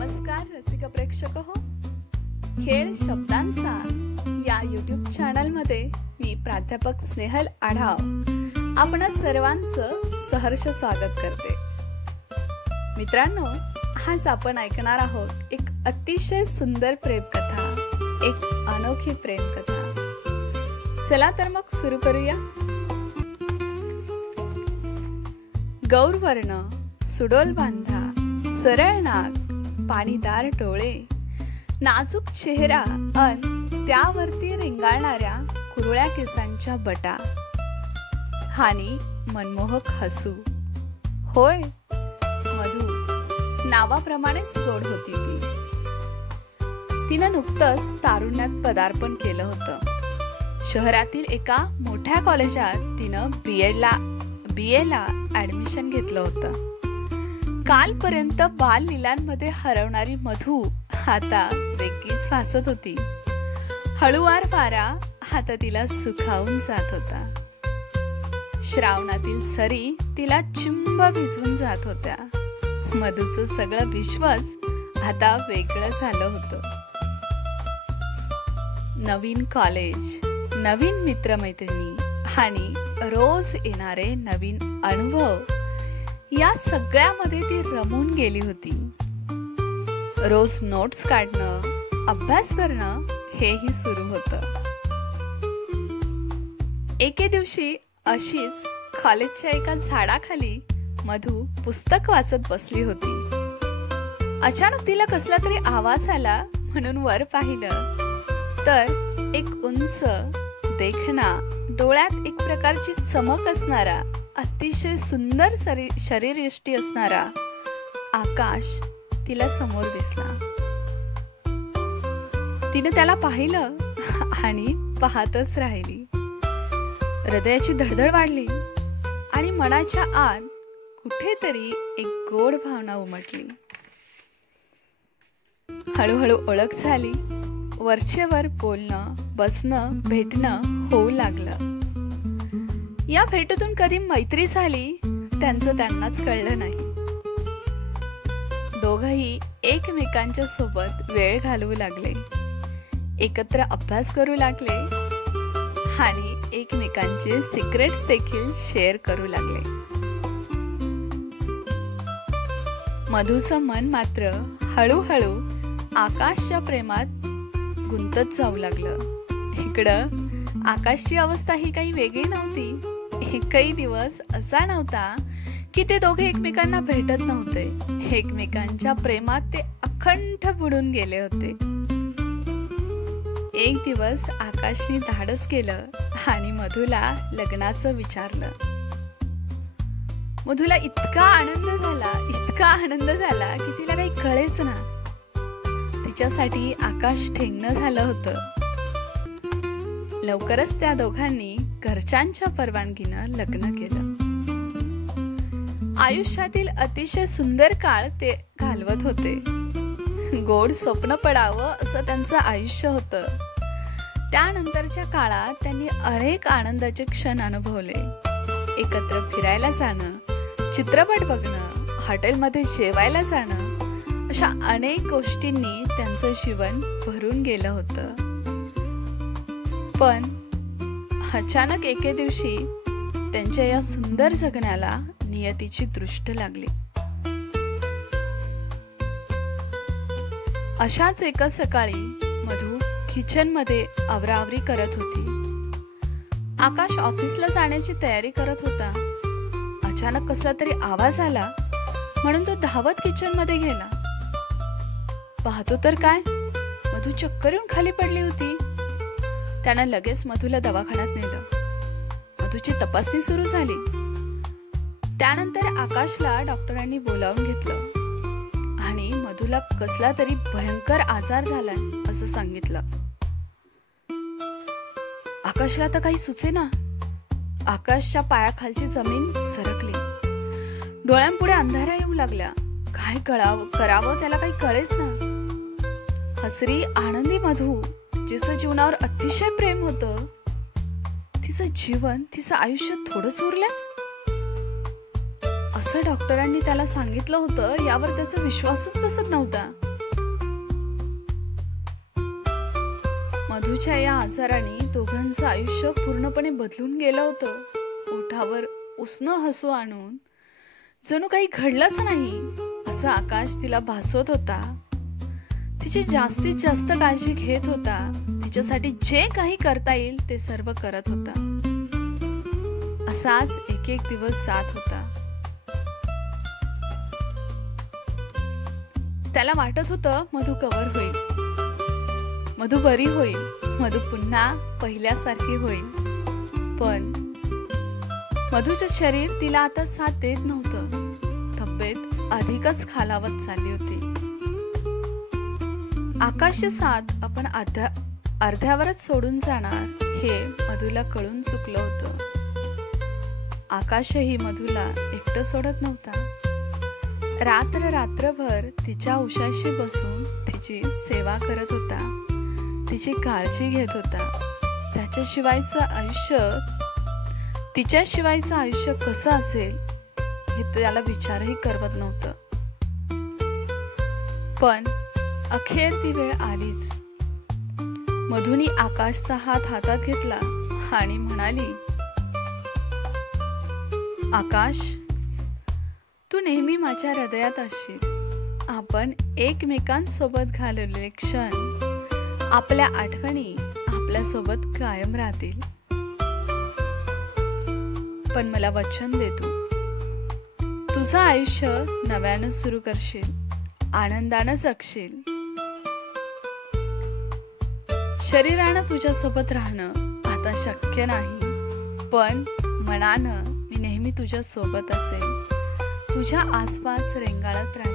नमस्कार रसिक प्रेक्षक हो, खेळ शब्दांचा या यूट्यूब चॅनल मध्ये मी प्राध्यापक स्नेहल आढाव आपणा सर्वांचं सहर्ष स्वागत करते. मित्रांनो, आज आपण ऐकणार आहोत एक अतिशय सुंदर प्रेम कथा, एक अनोखी प्रेम कथा. चला तर मग सुरू करूया. गौरवर्ण, सुडोल बांधा, सरळ नाक, पाणीदार डोळे, नाजूक चेहरा अन त्यावरती रेंगाळणाऱ्या कुरळ्या केसांच्या बटा, आणि मनमोहक हसू. होय, मधू नावाप्रमाणेच गोड होती ती. तिनं नुकतंच तारुण्यात पदार्पण केलं होतं. शहरातील एका मोठ्या कॉलेजात तिनं बीएला ऍडमिशन घेतलं होतं. कालपर्यंत बाल लीलांमध्ये हरवणारी मधू आता वेगळीच भासत होती. हळुवार वारा आता तिला सुखावून जात होता. श्रावणातील सरी तिला चिंब भिजवून जात होत्या. मधूचं सगळं विश्वच आता वेगळं झालं होतं. नवीन कॉलेज, नवीन मित्रमैत्रिणी आणि रोज येणारे नवीन अनुभव, या सगळ्यामध्ये ती रमून गेली होती. रोज नोट्स काढणं, अभ्यास करणं हेही सुरू होतं. एके दिवशी अशीच कॉलेजच्या एका झाडाखाली मधू पुस्तक वाचत बसली होती. अचानक तिला कसला तरी आवाज आला म्हणून वर पाहिलं तर एक उंच, देखणा, डोळ्यात एक प्रकारची चमक असणारा, अतिशय सुंदर शरीरयष्टी असणारा आकाश तिला समोर दिसला. तिने त्याला पाहिलं आणि पाहतच राहिली. हृदयाची धडधड वाढली आणि मनाच्या आत कुठेतरी एक गोड भावना उमटली. हळूहळू ओळख झाली. वरचेवर बोलणं, बसणं, भेटणं होऊ लागलं. या भेटीतून कधी मैत्री झाली त्यांचं त्यांनाच कळलं नाही. दोघंही एकमेकांच्या सोबत वेळ घालवू लागले, एकत्र अभ्यास करू लागले आणि एकमेकांचे सिक्रेट्स देखील शेअर करू लागले. मधूचं मन मात्र हळूहळू आकाशच्या प्रेमात गुंतत जाऊ लागलं. इकडं आकाशची अवस्था ही काही वेगळी नव्हती. एकही दिवस असा नव्हता की ते दोघे एकमेकांना भेटत नव्हते. एकमेकांच्या प्रेमात ते अखंड बुडून गेले होते. एक दिवस आकाशने धाडस केलं आणि मधूला लग्नाचं विचारलं. मधूला इतका आनंद झाला की तिला काही कळेच ना. तिच्यासाठी आकाश ठेंगणं झालं होतं. लवकरच त्या दोघांनी घरच्यांच्या परवानगीनं लग्न केलं. आयुष्यातील अतिशय सुंदर काळ ते घालवत होते. गोड स्वप्न पडावं असं त्यांचं आयुष्य होतं. त्यानंतरच्या काळात त्यांनी अनेक आनंदाचे क्षण अनुभवले. एकत्र फिरायला जाणं, चित्रपट बघणं, हॉटेलमध्ये जेवायला जाणं, अशा अनेक गोष्टींनी त्यांचं जीवन भरून गेलं होतं. पण अचानक एके दिवशी त्यांच्या या सुंदर जगण्याला नियतीची दृष्ट लागली. अशाच एका सकाळी मधू किचन मध्ये आवराआवरी करत होती. आकाश ऑफिसला जाण्याची तयारी करत होता. अचानक कसला तरी आवाज आला म्हणून तो धावत किचन मध्ये गेला. पाहतो तर काय, मधू चक्कर येऊन खाली पडली होती. त्यानं लगेच मधूला दवाखान्यात नेलं. मधूची तपासणी सुरू झाली. त्यानंतर आकाशला डॉक्टरांनी बोलावून घेतलं आणि मधूला कसला तरी भयंकर आजार झालाय असं सांगितलं. आकाशला तर काही सुचेना. आकाशच्या पायाखालची जमीन सरकली. डोळ्यांपुढे अंधाऱ्या येऊ लागल्या. काय करावं त्याला काही कळेच ना. हसरी, आनंदी मधू, जिचं जीवनावर अतिशय प्रेम होतं, तिचं आयुष्य थोडंच उरलं असं डॉक्टरांनी त्याला सांगितलं होतं. यावर त्याचा विश्वासच बसत नव्हता. मधूच्या या आजाराने दोघांचं आयुष्य पूर्णपणे बदलून गेलं होतं. ओठावर उसनं हसू आणून जणू काही घडलंच नाही असं आकाश तिला भासवत होता. तिची जास्तीत जास्त काळजी घेत होता. तिच्यासाठी जे काही करता येईल ते सर्व करत होता. असाच एक एक दिवस जात होता. त्याला वाटत होतं मधू कव्हर होईल, मधू बरी होईल, मधू पुन्हा पहिल्यासारखी होईल. पण मधूचं शरीर तिला आता साथ देत नव्हतं. तब्येत अधिकच खालावत चालली होती. आकाशची साथ आपण अर्ध्यावरच सोडून जाणार हे मधूला कळून चुकलं होतं. आकाशही मधूला एकटं सोडत नव्हता. रात्रभर तिच्या उशाशी बसून तिची सेवा करत होता, तिची काळजी घेत होता. तिच्याशिवायचं आयुष्य कसं असेल हे त्याला विचारही करवत नव्हतं. पण अखेर ती वेळ आलीच. मधूनी आकाशचा हात हातात घेतला आणि म्हणाली, आकाश, तू नेहमी माझ्या हृदयात असशील. आपण एकमेकांसोबत घालवलेले क्षण, आपल्या आठवणी आपल्यासोबत कायम राहतील. पण मला वचन दे, तुझं आयुष्य नव्यानं सुरू करशील, आनंदानं जगशील. शरीरानं तुझ्यासोबत राहणं आता शक्य नाही, पण मनानं मी नेहमी तुझ्या सोबत असेल, तुझ्या आसपास रेंगाळत राहील.